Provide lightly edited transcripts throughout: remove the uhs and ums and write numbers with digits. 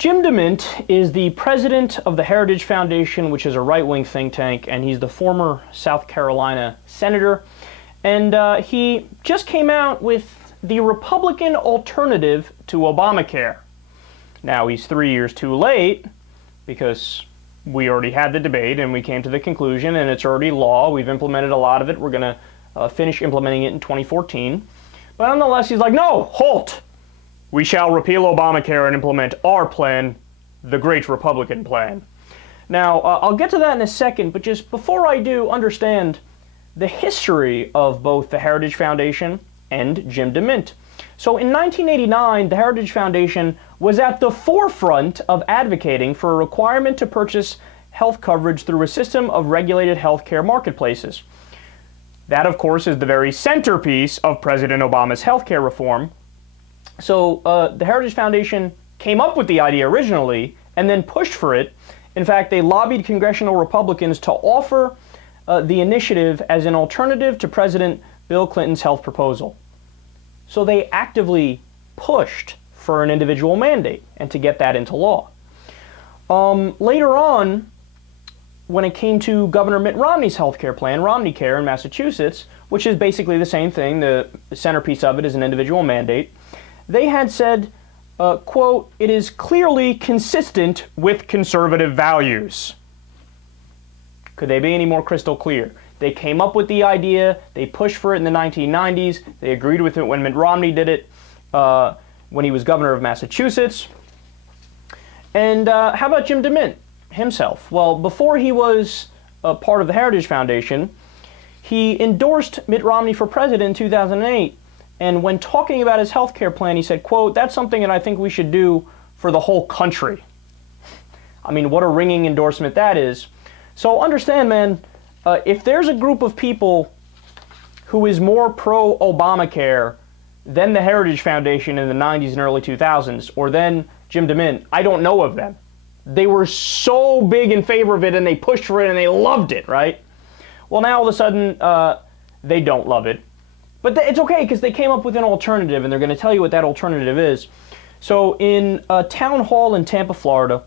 Jim DeMint is the president of the Heritage Foundation, which is a right-wing think tank, and he's the former South Carolina senator. And he just came out with the Republican alternative to Obamacare. Now, he's 3 years too late because we already had the debate and we came to the conclusion, and it's already law. We've implemented a lot of it. We're going to finish implementing it in 2014. But nonetheless, he's like, no, halt! We shall repeal Obamacare and implement our plan, the Great Republican Plan. Now, I'll get to that in a second, but just before I do, understand the history of both the Heritage Foundation and Jim DeMint. So in 1989, the Heritage Foundation was at the forefront of advocating for a requirement to purchase health coverage through a system of regulated healthcare marketplaces. That, of course, is the very centerpiece of President Obama's healthcare reform. So the Heritage Foundation came up with the idea originally and then pushed for it. In fact, they lobbied congressional Republicans to offer the initiative as an alternative to President Bill Clinton's health proposal. So they actively pushed for an individual mandate and to get that into law. Later on, when it came to Governor Mitt Romney's healthcare plan, Romneycare in Massachusetts, which is basically the same thing, the centerpiece of it is an individual mandate, they had said, quote, "It is clearly consistent with conservative values." Could they be any more crystal clear? They came up with the idea, they pushed for it in the 1990s, they agreed with it when Mitt Romney did it when he was governor of Massachusetts. And how about Jim DeMint himself? Well, before he was a part of the Heritage Foundation, he endorsed Mitt Romney for president in 2008. And when talking about his health care plan, he said, quote, "That's something that I think we should do for the whole country." I mean, what a ringing endorsement that is. So understand, man, if there's a group of people who is more pro-Obamacare than the Heritage Foundation in the 90s and early 2000s, or then Jim DeMint, I don't know of them. They were so big in favor of it and they pushed for it and they loved it, right? Well, now all of a sudden, they don't love it. But it's okay because they came up with an alternative and they're going to tell you what that alternative is. So in a town hall in Tampa, Florida,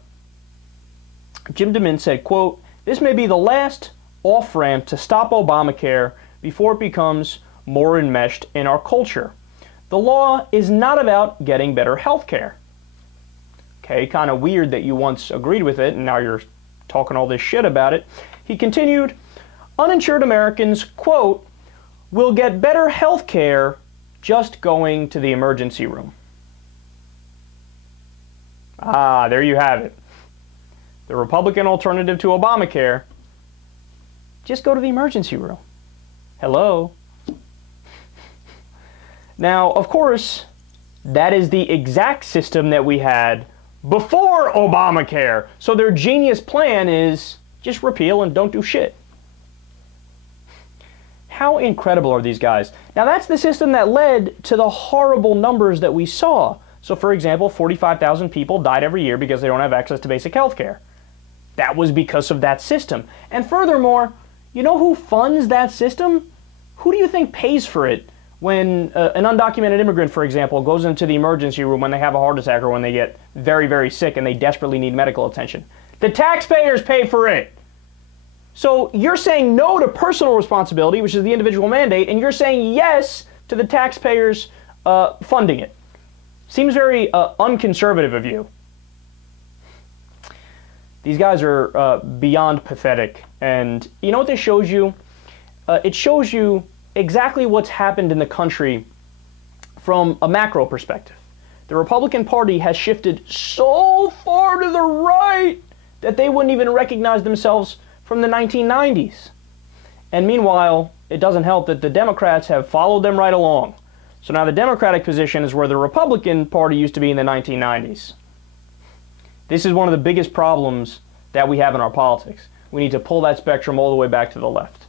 Jim DeMint said, quote, "This may be the last off-ramp to stop Obamacare before it becomes more enmeshed in our culture. The law is not about getting better health care." Okay, kind of weird that you once agreed with it and now you're talking all this shit about it. He continued, "Uninsured Americans, quote, will get better health care just going to the emergency room." Ah, there you have it. The Republican alternative to Obamacare. Just go to the emergency room. Hello? Now, of course, that is the exact system that we had before Obamacare. So their genius plan is just repeal and don't do shit. How incredible are these guys? Now, that's the system that led to the horrible numbers that we saw. So, for example, 45,000 people died every year because they don't have access to basic health care. That was because of that system. And furthermore, you know who funds that system? Who do you think pays for it when an undocumented immigrant, for example, goes into the emergency room when they have a heart attack or when they get very, very sick and they desperately need medical attention? The taxpayers pay for it. So you're saying no to personal responsibility, which is the individual mandate, and you're saying yes to the taxpayers funding it. Seems very unconservative of you. These guys are beyond pathetic. And you know what this shows you? It shows you exactly what's happened in the country from a macro perspective. The Republican Party has shifted so far to the right that they wouldn't even recognize themselves from the 1990s. And meanwhile, it doesn't help that the Democrats have followed them right along. So now the Democratic position is where the Republican Party used to be in the 1990s. This is one of the biggest problems that we have in our politics. We need to pull that spectrum all the way back to the left.